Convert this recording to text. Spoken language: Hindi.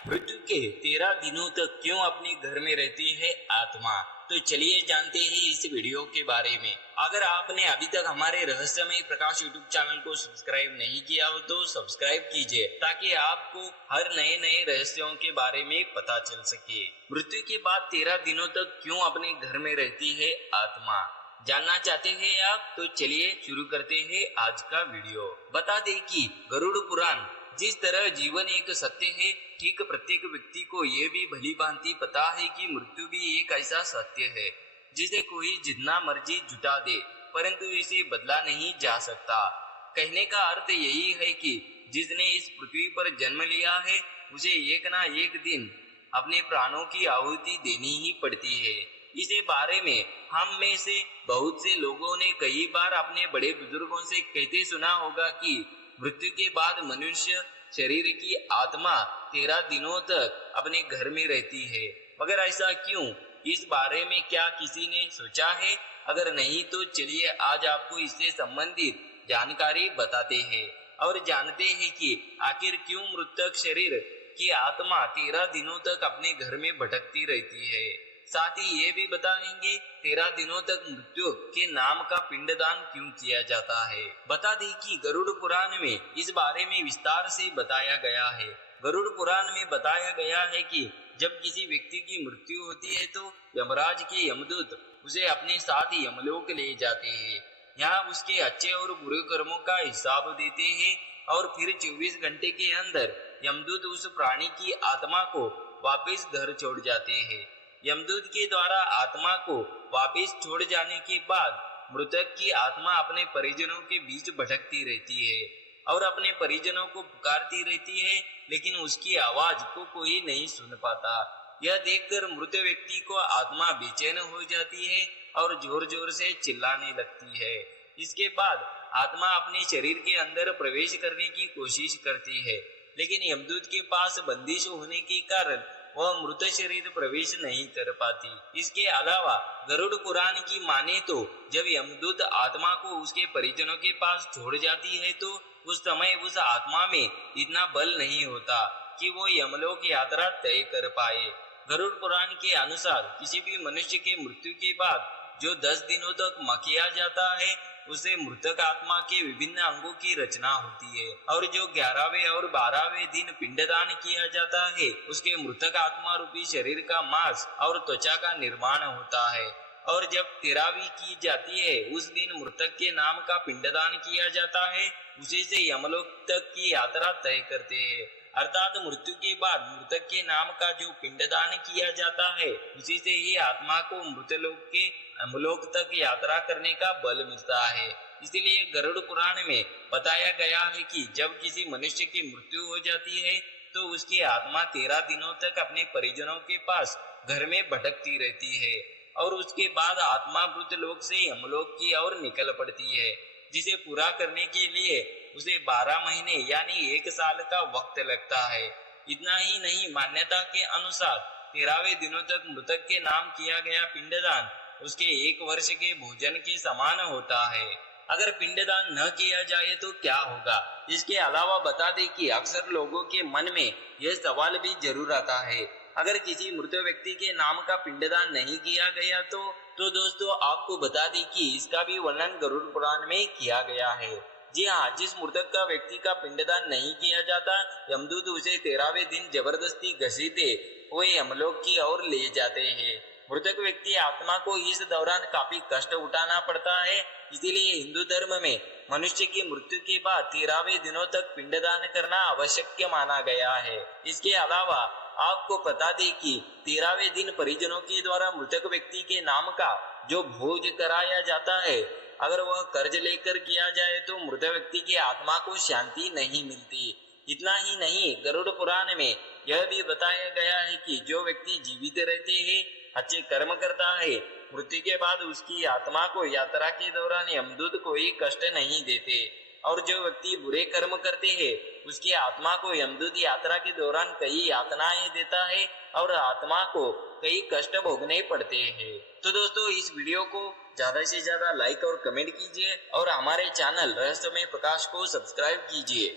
मृत्यु के 13 दिनों तक क्यों अपने घर में रहती है आत्मा। तो चलिए जानते हैं इस वीडियो के बारे में। अगर आपने अभी तक हमारे रहस्यमय प्रकाश यूट्यूब चैनल को सब्सक्राइब नहीं किया हो तो सब्सक्राइब कीजिए, ताकि आपको हर नए नए रहस्यों के बारे में पता चल सके। मृत्यु के बाद 13 दिनों तक क्यों अपने घर में रहती है आत्मा, जानना चाहते हैं आप? तो चलिए शुरू करते हैं आज का वीडियो। बता दें कि गरुड़ पुराण जिस तरह जीवन एक सत्य है, ठीक प्रत्येक व्यक्ति को यह भी भली भांति पता है कि मृत्यु भी एक ऐसा सत्य है जिसे कोई जितना मर्जी जुटा दे, परंतु इसे बदला नहीं जा सकता। कहने का अर्थ यही है कि जिसने इस पृथ्वी पर जन्म लिया है उसे एक ना एक दिन अपने प्राणों की आहुति देनी ही पड़ती है। इसे बारे में हम में से बहुत से लोगों ने कई बार अपने बड़े बुजुर्गों से कहते सुना होगा कि मृत्यु के बाद मनुष्य शरीर की आत्मा 13 दिनों तक अपने घर में रहती है। मगर ऐसा क्यों, इस बारे में क्या किसी ने सोचा है? अगर नहीं तो चलिए आज आपको इससे संबंधित जानकारी बताते हैं और जानते हैं कि आखिर क्यों मृतक शरीर की आत्मा 13 दिनों तक अपने घर में भटकती रहती है। साथ ही ये भी बताएंगे 13 दिनों तक मृत्यु के नाम का पिंडदान क्यों किया जाता है। बता दें कि गरुड़ पुराण में इस बारे में विस्तार से बताया गया है। गरुड़ पुराण में बताया गया है कि जब किसी व्यक्ति की मृत्यु होती है तो यमराज के यमदूत उसे अपने साथ यमलोक ले जाते हैं। यहाँ उसके अच्छे और बुरे कर्मों का हिसाब देते हैं और फिर 24 घंटे के अंदर यमदूत उस प्राणी की आत्मा को वापस घर छोड़ जाते हैं। यमदूत के द्वारा आत्मा को वापस छोड़ जाने के बाद मृतक की आत्मा अपने परिजनों के बीच भटकती रहती है और अपने परिजनों को पुकारती रहती है, लेकिन उसकी आवाज को कोई नहीं सुन पाता। यह देखकर मृत व्यक्ति को आत्मा बेचैन हो जाती है और जोर जोर से चिल्लाने लगती है। इसके बाद आत्मा अपने शरीर के अंदर प्रवेश करने की कोशिश करती है, लेकिन यमदूत के पास बंदिश होने के कारण वह मृत शरीर प्रवेश नहीं कर पाती। इसके अलावा गरुड़ पुराण की माने तो जब यमदूत आत्मा को उसके परिजनों के पास छोड़ जाती है तो उस समय उस आत्मा में इतना बल नहीं होता कि वो यमलोक यात्रा तय कर पाए। गरुड़ पुराण के अनुसार किसी भी मनुष्य के मृत्यु के बाद जो 10 दिनों तक किया जाता है उसे मृतक आत्मा के विभिन्न अंगों की रचना होती है, और जो 11वें और 12वें दिन पिंडदान किया जाता है उसके मृतक आत्मा रूपी शरीर का मांस और त्वचा का निर्माण होता है। और जब 13वीं की जाती है उस दिन मृतक के नाम का पिंडदान किया जाता है, उसी से यमलोक तक की यात्रा तय करते हैं। अर्थात मृत्यु के बाद मृतक के नाम का जो पिंडदान किया जाता है उसी से ही आत्मा को मृतलोक के यमलोक तक यात्रा करने का बल मिलता है। इसलिए गरुड़ पुराण में बताया गया है कि जब किसी मनुष्य की मृत्यु हो जाती है तो उसकी आत्मा 13 दिनों तक अपने परिजनों के पास घर में भटकती रहती है और उसके बाद आत्मा मृतलोक से यमलोक की ओर निकल पड़ती है, जिसे पूरा करने के लिए उसे 12 महीने यानी 1 साल का वक्त लगता है। इतना ही नहीं, मान्यता के अनुसार 13वें दिनों तक मृतक के नाम किया गया पिंडदान उसके 1 वर्ष के भोजन के समान होता है। अगर पिंडदान न किया जाए तो क्या होगा? इसके अलावा बता दें कि अक्सर लोगों के मन में यह सवाल भी जरूर आता है, अगर किसी मृत व्यक्ति के नाम का पिंडदान नहीं किया गया तो दोस्तों आपको बता दें कि इसका भी वर्णन गरुड़ पुराण में किया गया है। जी हाँ, जिस मृतक का व्यक्ति का पिंडदान नहीं किया जाता यमदूत उसे 13वें दिन जबरदस्ती घसीटे हुए यमलोक की ओर ले जाते हैं। मृतक व्यक्ति आत्मा को इस दौरान काफी कष्ट उठाना पड़ता है। इसीलिए हिंदू धर्म में मनुष्य की मृत्यु के बाद 13वें दिनों तक पिंडदान करना आवश्यक माना गया है। इसके अलावा आपको बता दें कि 13वें दिन परिजनों के द्वारा मृतक व्यक्ति के नाम का जो भोज कराया जाता है, अगर वह कर्ज लेकर किया जाए तो मृत व्यक्ति की आत्मा को शांति नहीं मिलती। इतना ही नहीं, गरुड़ पुराण में यह भी बताया गया है कि जो व्यक्ति जीवित रहते हैं, अच्छे कर्म करता है, मृत्यु के बाद उसकी आत्मा को यात्रा के दौरान यमदूत कोई कष्ट नहीं देते, और जो व्यक्ति बुरे कर्म करते हैं उसकी आत्मा को यमदूत यात्रा के दौरान कई यातनाएं देता है और आत्मा को कई कष्ट भोगने पड़ते हैं। तो दोस्तों इस वीडियो को ज्यादा से ज्यादा लाइक और कमेंट कीजिए और हमारे चैनल रहस्यमय प्रकाश को सब्सक्राइब कीजिए।